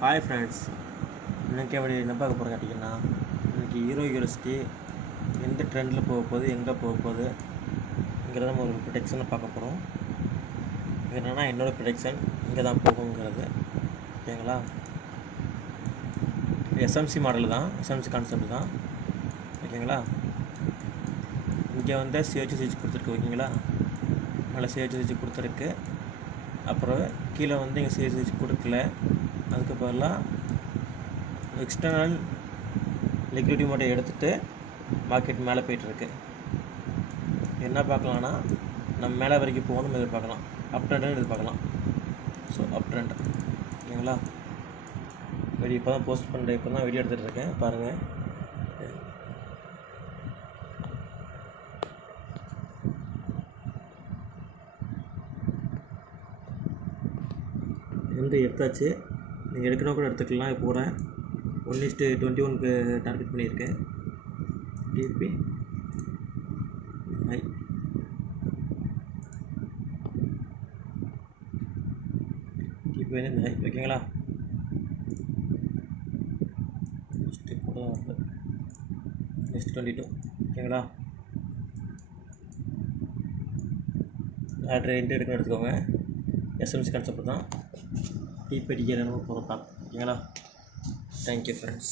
Hi friends, இன்றைக்கி எப்படி என்ன பார்க்க போகிறோம் கேட்டிங்கன்னா, இன்றைக்கி ஹீரோ யூனிவர்சிட்டி எந்த ட்ரெண்டில் போக போகுது, எங்கே போக போகுதுங்கிறத நம்ம ஒரு ப்ரொடெக்ஷனை பார்க்க போகிறோம். இது என்னென்னா என்னோடய ப்ரொடெக்ஷன் இங்கே தான் போகுங்கிறது. ஓகேங்களா? எஸ்எம்சி மாடல் தான், எஸ்எம்சி கான்செப்ட் தான். ஓகேங்களா? இங்கே வந்து சிஹெச் சுவிட்ச் கொடுத்துருக்கு. ஓகேங்களா? மேலே சிஹெச் சுவிட்ச் கொடுத்துருக்கு. அப்புறம் கீழே வந்து இங்கே சிஹெச் சுவிட்ச் கொடுக்கல. அதுக்கு பதிலாக எக்ஸ்டர்னல் லிக்விடிட்டி மட்டும் எடுத்துகிட்டு மார்க்கெட் மேலே போய்ட்டுருக்கு. என்ன பார்க்கலான்னா, நம்ம மேலே வரைக்கும் போகணும் எதிர்பார்க்கலாம், அப் ட்ரெண்டுன்னு எதிர்பார்க்கலாம். ஸோ அப் ட்ரெண்ட். ஓகேங்களா? வீடியோ இப்போ தான் போஸ்ட் பண்ணுறேன், இப்போ தான் வீடியோ எடுத்துகிட்டு இருக்கேன், பாருங்கள். வந்து எடுத்தாச்சு. நீங்கள் எடுக்கணும் கூட எடுத்துக்கலாம். இப்போ கூட 1:21 டார்கெட் பண்ணியிருக்கேன். டிபி ஹை டிபி வந்து ஹை. ஓகேங்களா? நெக்ஸ்ட்டு கூட நெக்ஸ்ட் 22. ஓகேங்களா? ஆர்டர் என்ட்ரி எடுக்கணும் எடுத்துக்கோங்க. எஸ்எம்சி கான்செப்ட் தான். டிபி அடிக்க நம்ம போகிறோம். ஓகேங்களா? Thank you friends.